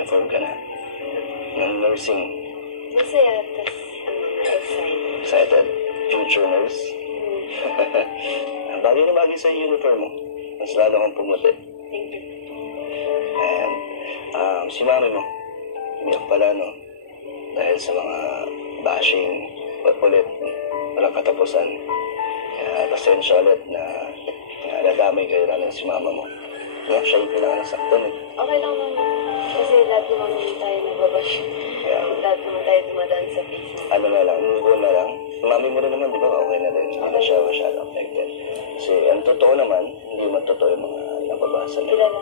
uniform ka na. Ng nursing. Masaya, ano, excited. Excited. Future nurse. Hmm. bagay na bagay sa uniform mo. Mas lalo kang pumuti. Thank you. And, um, si mami mo, umiyak pala, no? Dahil sa mga bashing, ulit, walang katapusan. Kaya pasensya ulit na, na nadamay kayo lalo si mama mo. Kaya siya yung pinakanasaktan eh. Okay lang naman. Kasi lahat naman tayo nababash. Kaya, Lahat naman tayo dumadaan sa face. ano na lang, move na lang. Mami mo rin naman, di ba, okay na rin. Hindi na siya masyado affected. Kasi ang totoo naman, hindi man totoo yung mga nababasa nila. Kilala.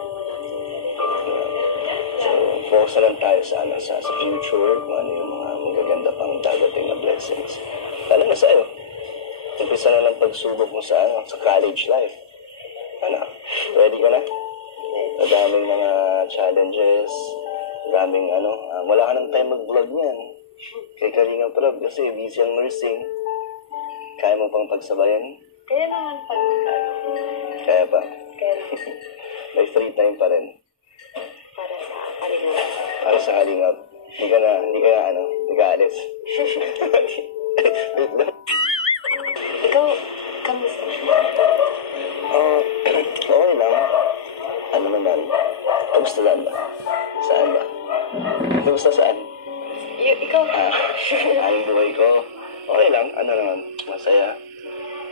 So, focus na lang tayo sa, ano, sa, sa future, kung ano yung mga magaganda pang dadating na blessings. Lalo na sa'yo. Umpisa na lang pagsubok mo sa, ano, sa college life. Ano, ready ka na? Madaming mga challenges, daming ano, ah, wala ka ng time mag-vlog niyan. Kay Kalinga Prab kasi busy ang nursing. Kaya mo pang pagsabayan? Kaya naman pag Kaya pa. kaya naman May free time pa rin. para sa kalinga. Para sa Kalingap. Hindi ka na, hindi ka na, ano, hindi ka alis. Wait lang. Ikaw, kamusta? Oh, okay lang. Naman? Kamusta lang ba? Saan ba? Kamusta saan? Y- ikaw, Ah, ang buhay ko. Okay lang. Ano naman? Masaya.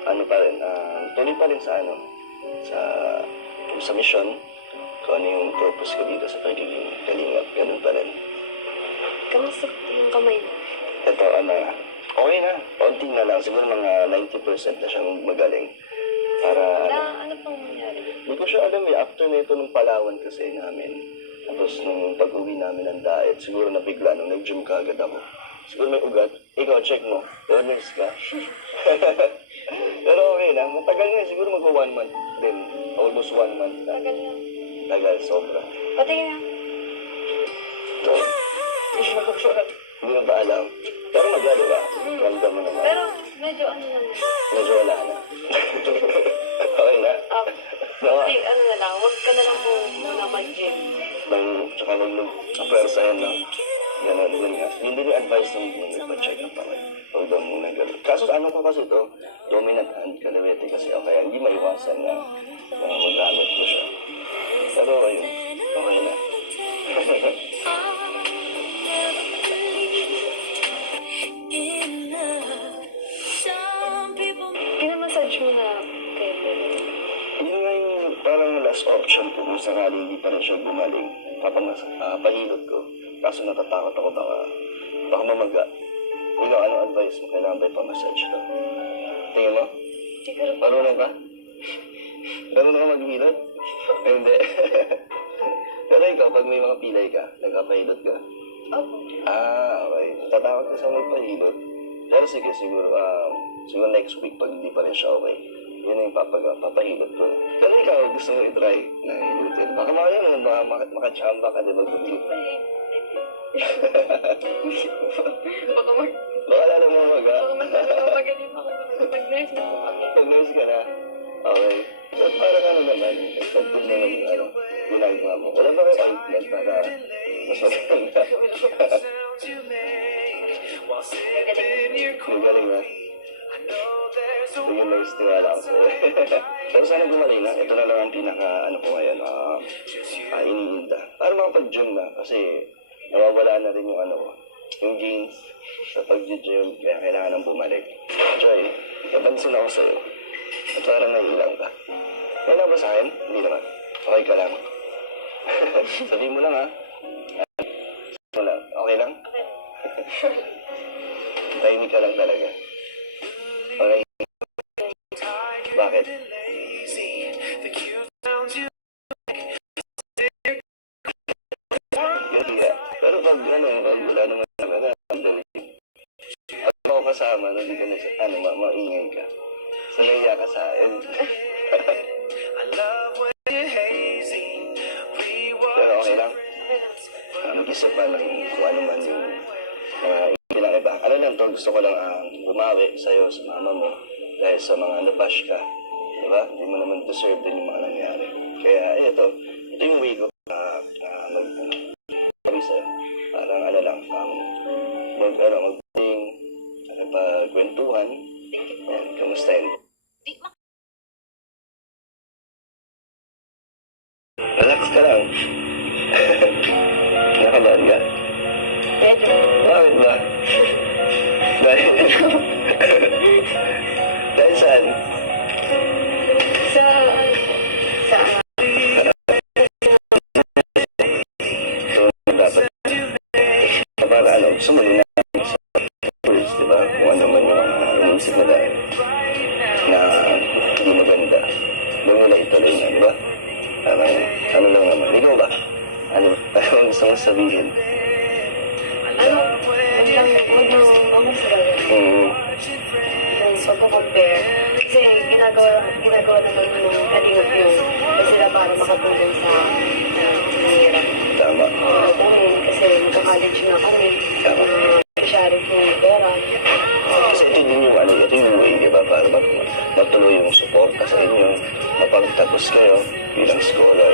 Ano pa rin? ah, tuloy pa rin sa ano? Sa, sa mission. Kung ano yung purpose ko dito sa pagiging kalingap. Ganun pa rin. kamusta yung kamay mo? Ito, ano, okay na. Konti na lang. Siguro mga 90% na siyang magaling. Para, Na, ano pang nangyari? Hindi ko siya alam eh. After nito nung Palawan kasi namin. Tapos nung pag-uwi namin ng diet, siguro nabigla nung nag-gym ka agad ako. Siguro may ugat. Ikaw, check mo. Learners ka. Pero okay lang. Matagal nga. eh. Siguro mag one month din. Almost one month na. Tagal na. Tagal, sobra. Patingin na. Hindi mo ba alam? Pero magalo ka. Ramdam mo naman. Pero medyo ano naman. Medyo wala na. Okay na? Nawa. hindi, ano na lang, huwag ka na lang po muna mag-gym. Nang, tsaka nang kapersahan na. Ganun, yun nga. Yun din yung advice ng mga nagpa-check up ako. Huwag daw muna ganun. Kaso ano ko kasi ito, dominant hand kalawete kasi ako. Kaya hindi maiwasan na, na magamit ko siya. Pero ayun, okay na. Mo na kayo. Yun nga yung parang last option ko kung sakali hindi pa rin siya gumaling. Papamas, uh, pahilot ko. Kaso natatakot ako baka, baka mamaga. Ikaw, ano advice mo? Kailangan ba ipamassage to? Tingin mo? Siguro. Marunong ka? Marunong ka maghilot? Ay, hindi. Pero ikaw, pag may mga pilay ka, nagkapahilot ka? Opo. Ah, okay. Tatakot ka sa magpahilot. Pero sige, siguro, um, siguro next week, pag hindi pa rin siya okay, yun yung papag papahilot ko. Pero ikaw, gusto mo i-try na hilutin. Baka mamaya mo, baka mak- makachamba ka, di ba? Baka mag... Baka lalo mo maga. Baka mag... Magaling ako pag-nurse na po kami. Pag-nurse ka na. Okay. But parang ano naman, na lang yung ano, ginagawa mo. Wala ba kayo ointment para mas maganda? Yung galing na. Yung ako sa'yo. Pero sana gumaling na. Ito na lang ang pinaka, ano ko ngayon, ah, uh, iniinda. Para makapag-gym na. Kasi nawawala na rin yung ano ko, yung gains sa pag-gym. Kaya kailangan nang bumalik. Joy, napansin ako sa'yo. At parang naiilang ka. Wala ba sa akin? Hindi naman. Okay ka lang. Sabihin mo lang ha. Sabihin mo lang. Okay lang? Tahimik ka lang talaga. Okay. Bakit? Yun nga. Pero pag ano, pag wala naman naman, ang dali. Pag ako kasama, hindi ka na, ano, ma maingay ka. Sanay ka sa akin. Pero okay lang. Uh, mag-isip pa ng kung ano man yung mga hindi lang iba. Ano lang to, gusto ko lang uh, bumawi sa'yo, sa mama mo, dahil sa mga nabash ka. Diba? Hindi mo naman deserve din yung mga nangyari. Kaya ito, ito yung way ko uh, uh, mag, ano, mapapawi sa'yo. Parang ano lang, um, mag, ano, mag-ting, pagkwentuhan. Yan, kamusta yun? Relax ka lang. Nakabahan ka. Medyo. Bakit ba? Dahil... Dahil saan? Sa, sa, So, dapat... Para ano, sumuli na sa words, di ba? Kung ano yung uh, na dahil na hindi maganda. Doon mo? Parang, ano lang naman. Ikaw ba? Ano, ano gusto mong sabihin? Yung pagka-compare. Kasi ginagawa, ginagawa naman ng kalingap yun. Kasi sila para makatulong sa uh, mahirap. tama. Uh, dahil kasi magka-college na kami. Tama. Uh, sharing ko yung pera. Kasi ito din yung ano, ito yung way, di ba? Para mat matuloy yung suporta sa inyo, mapagtapos kayo bilang scholar.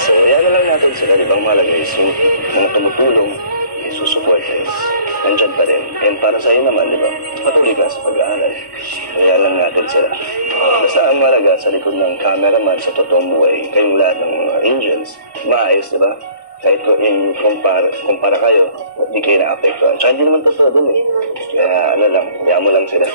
So, yan na lang natin sila, di ba? Ang mahalaga is yung mga tumutulong, is susupport is nandyan pa rin. And para sa iyo naman, di ba? Patuloy ka sa pag-aaral. Ang mahalaga sa likod ng cameraman sa totoong buhay, kayong lahat ng mga angels, maayos, di ba? Kahit kung in kumpara, kumpara kayo, hindi kayo na-apektuhan. Tsaka hindi naman totoo dun eh. Kaya ano lang, hayaan mo lang sila.